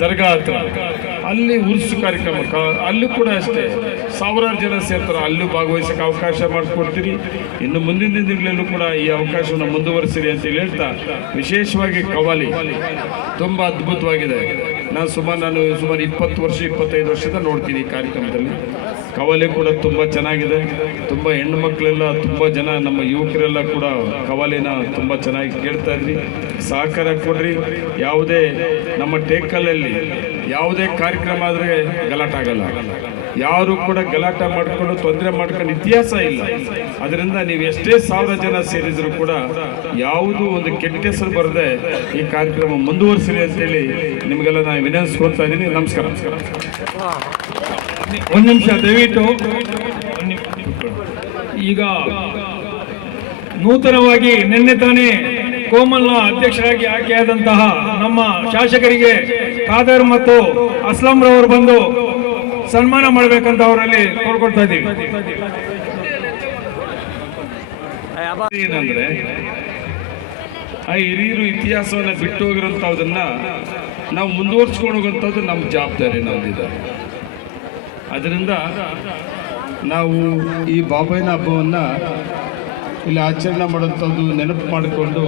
ದರ್ಗಾ ಹತ್ರ ಅಲ್ಲಿ ಉರ್ಸು ಕಾರ್ಯಕ್ರಮ ಅಲ್ಲೂ ಕೂಡ ಅಷ್ಟೇ ಸಾವಿರಾರು ಜನ ಸೇರ್ತಾರೆ. ಅಲ್ಲೂ ಭಾಗವಹಿಸೋಕ್ಕೆ ಅವಕಾಶ ಮಾಡಿಕೊಡ್ತೀರಿ. ಇನ್ನು ಮುಂದಿನ ದಿನಗಳಲ್ಲೂ ಕೂಡ ಈ ಅವಕಾಶವನ್ನು ಮುಂದುವರಿಸಿರಿ ಅಂತೇಳಿ ಹೇಳ್ತಾ, ವಿಶೇಷವಾಗಿ ಕವಾಲಿ ತುಂಬ ಅದ್ಭುತವಾಗಿದೆ. ನಾನು ಸುಮಾರು 25 ವರ್ಷದ ನೋಡ್ತೀನಿ ಈ ಕಾರ್ಯಕ್ರಮದಲ್ಲಿ. ಕವಾಲಿ ಕೂಡ ತುಂಬ ಚೆನ್ನಾಗಿದೆ. ತುಂಬ ಹೆಣ್ಣು ಮಕ್ಕಳೆಲ್ಲ, ತುಂಬ ಜನ ನಮ್ಮ ಯುವಕರೆಲ್ಲ ಕೂಡ ಕವಾಲಿನ ತುಂಬ ಚೆನ್ನಾಗಿ ಕೇಳ್ತಾ ಇದ್ರಿ. ಸಹಕಾರ ಕೊಡ್ರಿ. ಯಾವುದೇ ನಮ್ಮ ಟೇಕಲಲ್ಲಿ ಯಾವುದೇ ಕಾರ್ಯಕ್ರಮ ಆದರೆ ಗಲಾಟೆ ಆಗಲ್ಲ. ಯಾರು ಕೂಡ ಗಲಾಟೆ ಮಾಡಿಕೊಂಡು ತೊಂದರೆ ಮಾಡ್ಕೊಂಡು ಇತಿಹಾಸ ಇಲ್ಲ. ಅದರಿಂದ ನೀವು ಎಷ್ಟೇ 1000 ಜನ ಸೇರಿದ್ರು ಕೂಡ ಯಾವುದೂ ಒಂದು ಕೆಟ್ಟ ಹೆಸರು ಬರದೆ ಈ ಕಾರ್ಯಕ್ರಮ ಮುಂದುವರಿಸಿರಿ ಅಂತೇಳಿ ನಿಮಗೆಲ್ಲ ನಾನು ವಿನಂತಿಸ್ಕೊಳ್ತಾ ಇದ್ದೀನಿ. ನಮಸ್ಕಾರ. ಒಂದು ನಿಮಿಷ ದಯವಿಟ್ಟು. ಈಗ ನೂತನವಾಗಿ ನಿನ್ನೆ ತಾನೇ ಕೋಮಲ್ನ ಅಧ್ಯಕ್ಷರಾಗಿ ಆಯ್ಕೆಯಾದಂತಹ ನಮ್ಮ ಶಾಸಕರಿಗೆ ಖಾದರ್ ಮತ್ತು ಅಸ್ಲಂ ರವರು ಬಂದು ಸನ್ಮಾನ ಮಾಡಬೇಕಂತ ಅವರಲ್ಲಿ ಕೋರ್ಕೊಳ್ತಾ ಇದ್ದೀವಿ. ಏನಂದ್ರೆ ಆ ಹಿರಿಯರು ಇತಿಹಾಸವನ್ನು ಬಿಟ್ಟು ಹೋಗಿರೋಂಥದ್ದನ್ನ ನಾವು ಮುಂದುವರ್ಸ್ಕೊಂಡು ಹೋಗುವಂಥದ್ದು ನಮ್ಮ ಜವಾಬ್ದಾರಿ ನಮ್ಮದಿದೆ. ಅದರಿಂದ ನಾವು ಈ ಬಾಬಾಯಿನ ಹಬ್ಬವನ್ನು ಇಲ್ಲಿ ಆಚರಣೆ ಮಾಡೋಂಥದ್ದು ನೆನಪು ಮಾಡಿಕೊಂಡು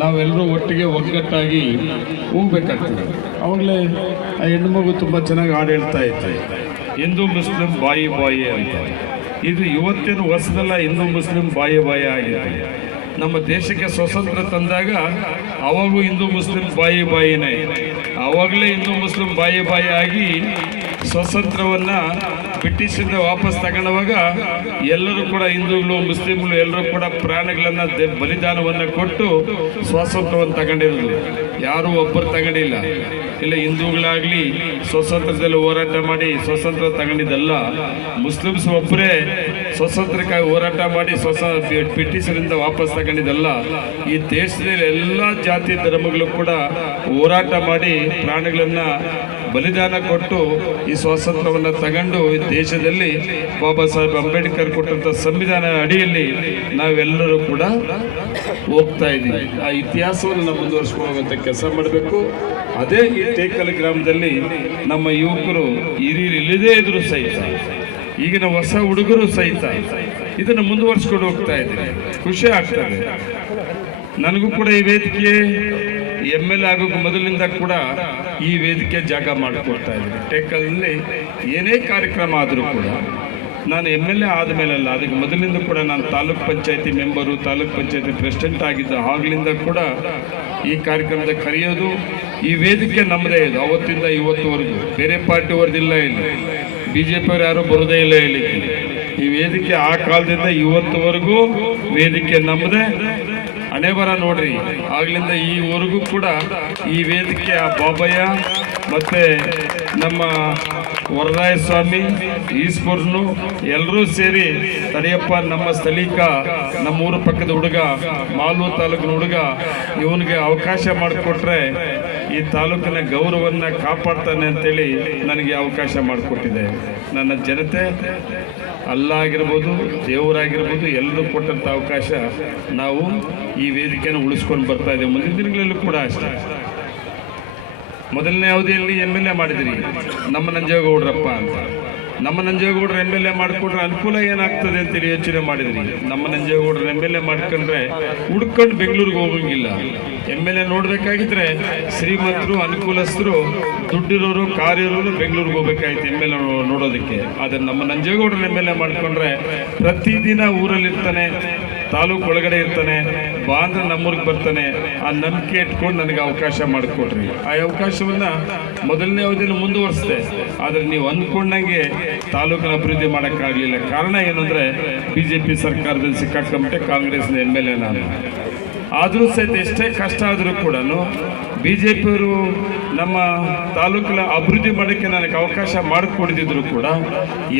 ನಾವೆಲ್ಲರೂ ಒಟ್ಟಿಗೆ ಒಗ್ಗಟ್ಟಾಗಿ ಹೋಗ್ಬೇಕಾಗ್ತದೆ. ಅವಾಗಲೇ ಆ ಹೆಣ್ಣು ಮಗು ತುಂಬ ಚೆನ್ನಾಗಿ ಹಾಡು ಹೇಳ್ತಾ ಇತ್ತು, ಹಿಂದೂ ಮುಸ್ಲಿಂ ಬಾಯಿ ಬಾಯಿ ಅಂತ. ಇದು ಇವತ್ತೇನು ಹೊಸದಲ್ಲ, ಹಿಂದೂ ಮುಸ್ಲಿಂ ಬಾಯಿ ಬಾಯಿ ಆಗಿದೆ. ನಮ್ಮ ದೇಶಕ್ಕೆ ಸ್ವಾತಂತ್ರ್ಯ ತಂದಾಗ ಅವಾಗೂ ಹಿಂದೂ ಮುಸ್ಲಿಂ ಬಾಯಿ ಬಾಯಿನೇ. ಆವಾಗಲೇ ಹಿಂದೂ ಮುಸ್ಲಿಂ ಬಾಯಿ ಬಾಯಿ ಆಗಿ ಸ್ವಾತಂತ್ರ್ಯವನ್ನು ಬ್ರಿಟಿಷರಿಂದ ವಾಪಸ್ ತಗೊಂಡವಾಗ ಎಲ್ಲರೂ ಕೂಡ ಹಿಂದೂಗಳು ಮುಸ್ಲಿಮ್ಗಳು ಎಲ್ಲರೂ ಕೂಡ ಪ್ರಾಣಗಳನ್ನು ಬಲಿದಾನವನ್ನು ಕೊಟ್ಟು ಸ್ವಾತಂತ್ರ್ಯವನ್ನು ತಗೊಂಡಿರೋದು. ಯಾರೂ ಒಬ್ಬರು ತಗೊಂಡಿಲ್ಲ. ಇಲ್ಲ ಹಿಂದೂಗಳಾಗಲಿ ಸ್ವಾತಂತ್ರ್ಯದಲ್ಲಿ ಹೋರಾಟ ಮಾಡಿ ಸ್ವಾತಂತ್ರ್ಯ ತಗೊಂಡಿದ್ದಲ್ಲ. ಮುಸ್ಲಿಮ್ಸ್ ಒಬ್ಬರೇ ಸ್ವಾತಂತ್ರ್ಯಕ್ಕಾಗಿ ಹೋರಾಟ ಮಾಡಿ ಬ್ರಿಟಿಷರಿಂದ ವಾಪಸ್ ತಗೊಂಡಿದ್ದಲ್ಲ. ಈ ದೇಶದಲ್ಲಿ ಎಲ್ಲ ಜಾತಿ ಧರ್ಮಗಳು ಕೂಡ ಹೋರಾಟ ಮಾಡಿ ಪ್ರಾಣಗಳನ್ನು ಬಲಿದಾನ ಕೊಟ್ಟು ಈ ಸ್ವಾತಂತ್ರ್ಯವನ್ನು ತಗೊಂಡು ಈ ದೇಶದಲ್ಲಿ ಬಾಬಾ ಸಾಹೇಬ್ ಅಂಬೇಡ್ಕರ್ ಕೊಟ್ಟಂಥ ಸಂವಿಧಾನ ಅಡಿಯಲ್ಲಿ ನಾವೆಲ್ಲರೂ ಕೂಡ ಹೋಗ್ತಾ ಇದ್ದೀವಿ. ಆ ಇತಿಹಾಸವನ್ನು ನಾವು ಮುಂದುವರಿಸ್ಕೊಂಡು ಹೋಗುವಂಥ ಕೆಲಸ ಮಾಡಬೇಕು. ಅದೇ ಈ ಟೇಕಲ್ ಗ್ರಾಮದಲ್ಲಿ ನಮ್ಮ ಯುವಕರು ಹಿರಿಯರು ಇಲ್ಲದೇ ಇದ್ರು ಸಹಿತ, ಈಗಿನ ಹೊಸ ಹುಡುಗರು ಸಹಿತ ಇದನ್ನು ಮುಂದುವರಿಸ್ಕೊಂಡು ಹೋಗ್ತಾ ಇದ್ದೀವಿ. ಖುಷಿ ಆಗ್ತದೆ ನನಗೂ ಕೂಡ. ಈ ವೇದಿಕೆ MLA ಆಗೋಕ್ಕೆ ಮೊದಲಿನಿಂದ ಕೂಡ ಈ ವೇದಿಕೆ ಜಾಗ ಮಾಡಿಕೊಡ್ತಾ ಇದ್ದೀನಿ. ಟೇಕಲ್ನಲ್ಲಿ ಏನೇ ಕಾರ್ಯಕ್ರಮ ಆದರೂ ಕೂಡ ನಾನು MLA ಆದಮೇಲಲ್ಲ, ಅದಕ್ಕೆ ಮೊದಲಿಂದ ಕೂಡ ನಾನು ತಾಲೂಕ್ ಪಂಚಾಯತಿ ಮೆಂಬರು, ತಾಲೂಕ್ ಪಂಚಾಯತಿ ಪ್ರೆಸಿಡೆಂಟ್ ಆಗಿದ್ದ ಆಗ್ಲಿಂದ ಕೂಡ ಈ ಕಾರ್ಯಕ್ರಮದ ಕರೆಯೋದು. ಈ ವೇದಿಕೆ ನಮ್ಮದೇ ಇದು ಅವತ್ತಿಂದ ಇವತ್ತುವರೆಗೂ. ಬೇರೆ ಪಾರ್ಟಿಯವ್ರದ್ದಿಲ್ಲ ಇಲ್ಲಿ, BJP ಅವ್ರು ಯಾರೂ ಬರೋದೇ ಇಲ್ಲ ಇಲ್ಲಿ. ಈ ವೇದಿಕೆ ಆ ಕಾಲದಿಂದ ಇವತ್ತುವರೆಗೂ ವೇದಿಕೆ ನಮ್ಮದೇ. ಹಣೆ ಬರ ನೋಡ್ರಿ, ಆಗ್ಲಿಂದ ಈವರೆಗೂ ಕೂಡ ಈ ವೇದಿಕೆ ಆ ಬಾಬಯ್ಯ ಮತ್ತು ನಮ್ಮ ವರದಾಯ ಸ್ವಾಮಿ ಈಶ್ವರನು ಎಲ್ಲರೂ ಸೇರಿ, ತಡೆಯಪ್ಪ ನಮ್ಮ ಸ್ಥಳೀಕ ನಮ್ಮೂರ ಪಕ್ಕದ ಹುಡುಗ, ಮಾಲೂರು ತಾಲೂಕಿನ ಹುಡುಗ, ಇವನಿಗೆ ಅವಕಾಶ ಮಾಡಿಕೊಟ್ರೆ ಈ ತಾಲೂಕಿನ ಗೌರವವನ್ನು ಕಾಪಾಡ್ತಾನೆ ಅಂತೇಳಿ ನನಗೆ ಅವಕಾಶ ಮಾಡಿಕೊಟ್ಟಿದೆ. ನನ್ನ ಜನತೆ ಅಲ್ಲ ಆಗಿರ್ಬೋದು, ದೇವರಾಗಿರ್ಬೋದು, ಎಲ್ಲರೂ ಕೊಟ್ಟಂಥ ಅವಕಾಶ ನಾವು ಈ ವೇದಿಕೆಯನ್ನು ಉಳಿಸ್ಕೊಂಡು ಬರ್ತಾ ಇದ್ದೇವೆ. ಮುಂದಿನ ದಿನಗಳಲ್ಲೂ ಕೂಡ ಅಷ್ಟೇ. ಮೊದಲನೇ ಅವಧಿಯಲ್ಲಿ MLA ಮಾಡಿದಿರಿ ನಮ್ಮ ನಂಜೇಗೌಡರಪ್ಪ ಅಂತ. ನಮ್ಮ ನಂಜೇಗೌಡರು MLA ಮಾಡಿಕೊಂಡ್ರೆ ಅನುಕೂಲ ಏನಾಗ್ತದೆ ಅಂತೇಳಿ ಯೋಚನೆ ಮಾಡಿದ್ರಿ. ನಮ್ಮ ನಂಜೇಗೌಡರು MLA ಮಾಡ್ಕೊಂಡ್ರೆ ಹುಡ್ಕೊಂಡು ಬೆಂಗಳೂರಿಗೆ ಹೋಗಂಗಿಲ್ಲ. MLA ನೋಡಬೇಕಾಗಿದ್ರೆ ಶ್ರೀಮಂತರು, ಅನುಕೂಲಸ್ಥರು, ದುಡ್ಡಿರೋರು, ಕಾರ್ಯರೋರು ಬೆಂಗಳೂರಿಗೆ ಹೋಗ್ಬೇಕಾಯ್ತು MLA ನೋಡೋದಕ್ಕೆ. ಆದರೆ ನಮ್ಮ ನಂಜೇಗೌಡರು MLA ಮಾಡ್ಕೊಂಡ್ರೆ ಪ್ರತಿದಿನ ಊರಲ್ಲಿರ್ತಾನೆ, ತಾಲೂಕು ಒಳಗಡೆ ಇರ್ತಾನೆ, ಬಾ ಅಂದ್ರೆ ನಮ್ಮೂರಿಗೆ ಬರ್ತಾನೆ. ಆ ನಂಬಿಕೆ ಇಟ್ಕೊಂಡು ನನಗೆ ಅವಕಾಶ ಮಾಡಿಕೊಡ್ರಿ. ಆ ಅವಕಾಶವನ್ನು ಮೊದಲನೇ ಅವಧಿಯಲ್ಲಿ ಮುಂದುವರಿಸಿದೆ. ಆದರೆ ನೀವು ಅಂದ್ಕೊಂಡಂಗೆ ತಾಲೂಕಿನ ಅಭಿವೃದ್ಧಿ ಮಾಡೋಕ್ಕಾಗಲಿಲ್ಲ. ಕಾರಣ ಏನಂದರೆ BJP ಸರ್ಕಾರದಲ್ಲಿ ಸಿಕ್ಕಾಕೊಂಬಿಟ್ಟೆ, ಕಾಂಗ್ರೆಸ್ನ MLA ನಾನು. ಆದರೂ ಸಹಿತ ಎಷ್ಟೇ ಕಷ್ಟ ಆದರೂ ಕೂಡ BJPಯವರು ನಮ್ಮ ತಾಲೂಕಿನ ಅಭಿವೃದ್ಧಿ ಮಾಡೋಕ್ಕೆ ನನಗೆ ಅವಕಾಶ ಮಾಡಿಕೊಡಿದ್ರು ಕೂಡ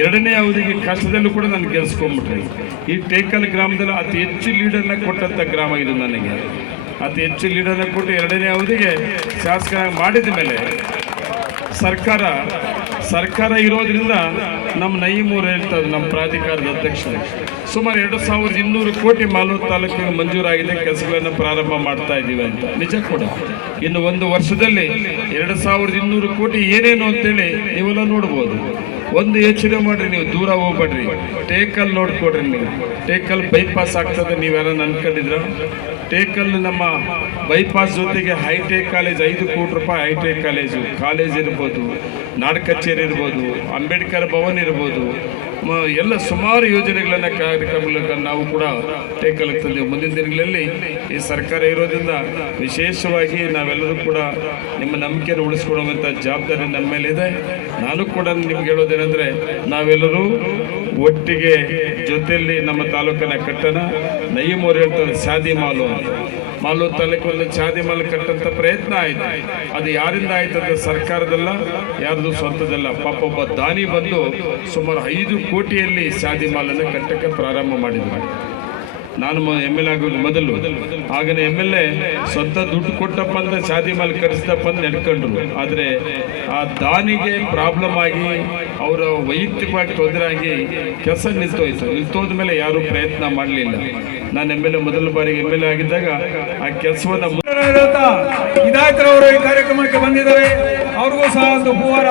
ಎರಡನೇ ಅವಧಿಗೆ ಕಷ್ಟದಲ್ಲೂ ಕೂಡ ನಾನು ಗೆಲ್ಸ್ಕೊಂಡ್ಬಿಟ್ರಿ. ಈ ಟೇಕಲ್ ಗ್ರಾಮದಲ್ಲಿ ಅತಿ ಹೆಚ್ಚು ಲೀಡರ್ನ ಕೊಟ್ಟಂಥ ಗ್ರಾಮ ಇದು. ನನಗೆ ಅತಿ ಹೆಚ್ಚು ಲೀಡರ್ನ ಕೊಟ್ಟು ಎರಡನೇ ಅವಧಿಗೆ ಶಾಸಕರಾಗಿ ಮಾಡಿದ ಮೇಲೆ ಸರ್ಕಾರ ಸರ್ಕಾರ ಇರೋದ್ರಿಂದ ನಮ್ಮ ನಯೀಮ್ ಅವ್ರು ಹೇಳ್ತಾರೆ, ನಮ್ಮ ಪ್ರಾಧಿಕಾರದ ಅಧ್ಯಕ್ಷರು, ಸುಮಾರು 2200 ಕೋಟಿ ಮಾಲೂರು ತಾಲೂಕಿಗೆ ಮಂಜೂರಾಗಿದೆ, ಕೆಲಸಗಳನ್ನು ಪ್ರಾರಂಭ ಮಾಡ್ತಾ ಇದ್ದೀವಿ ಅಂತ. ನಿಜ ಕೂಡ. ಇನ್ನು ಒಂದು ವರ್ಷದಲ್ಲಿ 2200 ಕೋಟಿ ಏನೇನು ಅಂತೇಳಿ ನೀವೆಲ್ಲ ನೋಡ್ಬೋದು. ಒಂದು ಯೋಚನೆ ಮಾಡ್ರಿ, ನೀವು ದೂರ ಹೋಗ್ಬೇಡ್ರಿ, ಟೇಕಲ್ ನೋಡ್ಕೊಡ್ರಿ. ನೀವು ಟೇಕಲ್ ಬೈಪಾಸ್ ಆಗ್ತದೆ ನೀವೆಲ್ಲ ಅನ್ಕೊಂಡಿದ್ರ? ಟೇಕಲ್ ನಮ್ಮ ಬೈಪಾಸ್ ಜೊತೆಗೆ ಹೈಟೆಕ್ ಕಾಲೇಜ್, 5 ಕೋಟಿ ರೂಪಾಯಿ ಹೈಟೆಕ್ ಕಾಲೇಜ್ ಇರ್ಬೋದು, ನಾಡ ಕಚೇರಿ ಇರ್ಬೋದು, ಅಂಬೇಡ್ಕರ್ ಭವನ್ ಇರ್ಬೋದು, ಎಲ್ಲ ಸುಮಾರು ಯೋಜನೆಗಳನ್ನು ಕಾರ್ಯಕ್ರಮಗಳನ್ನು ನಾವು ಕೂಡ ಟೇಕಲ್ ತಂದೆವು. ಮುಂದಿನ ದಿನಗಳಲ್ಲಿ ಈ ಸರ್ಕಾರ ಇರೋದ್ರಿಂದ ವಿಶೇಷವಾಗಿ ನಾವೆಲ್ಲರೂ ಕೂಡ ನಿಮ್ಮ ನಂಬಿಕೆಯನ್ನು ಉಳಿಸ್ಕೊಳ್ಳುವಂಥ ಜವಾಬ್ದಾರಿ ನಮ್ಮ ಮೇಲೆ ಇದೆ. ನಾನು ಕೂಡ ನಿಮ್ಗೆ ಹೇಳೋದೇನೆಂದರೆ, ನಾವೆಲ್ಲರೂ ಒಟ್ಟಿಗೆ ಜೊತೆಯಲ್ಲಿ ನಮ್ಮ ತಾಲೂಕನ್ನು ಕಟ್ಟೋಣ. ನಯೀಮ್ ಅವ್ರು ಹೇಳ್ತಾರೆ ಶಾದಿ ಮಾಲು ಅಂತ. ಮಾಲೂರು ತಾಲೂಕಲ್ಲಿ ಶಾದಿ ಮಾಲ್ ಕಟ್ಟಂತ ಪ್ರಯತ್ನ ಆಯಿತು. ಅದು ಯಾರಿಂದ ಆಯ್ತು ಅಂದರೆ ಸರ್ಕಾರದಲ್ಲ, ಯಾರ್ದು ಸ್ವಂತದಲ್ಲ. ಪಾಪ ಒಬ್ಬ ದಾನಿ ಬಂದು ಸುಮಾರು 5 ಕೋಟಿಯಲ್ಲಿ ಶಾದಿ ಮಾಲನ್ನು ಕಟ್ಟಕ್ಕೆ ಪ್ರಾರಂಭ ಮಾಡಿದ್ರು. ನಾನು MLA ಆಗೋದು ಮೊದಲು, ಆಗನೇ MLA ಸ್ವಂತ ದುಡ್ಡು ಕೊಟ್ಟಪ್ಪ ಅಂತ ಶಾದಿ ಮಾಲ್ ಕರೆಸ್ದಪ್ಪ ಅಂತ ನಡ್ಕೊಂಡ್ರು. ಆದರೆ ಆ ದಾನಿಗೆ ಪ್ರಾಬ್ಲಮ್ ಆಗಿ ಅವರ ವೈಯಕ್ತಿಕವಾಗಿ ತೊಂದರೆ ಆಗಿ ಕೆಲಸ ನಿಲ್ತೋದ ಮೇಲೆ ಯಾರೂ ಪ್ರಯತ್ನ ಮಾಡಲಿಲ್ಲ. ನಾನು MLA ಮೊದಲ ಬಾರಿಗೆ MLA ಆಗಿದ್ದಾಗ ಆ ಕೆಲಸವನ್ನು ಹಿದಾಯತ್ ರವರು ಈ ಕಾರ್ಯಕ್ರಮಕ್ಕೆ ಬಂದಿದ್ದಾರೆ. ಅವ್ರಿಗೂ ಸಹ ಒಂದು ಹೂವಾರ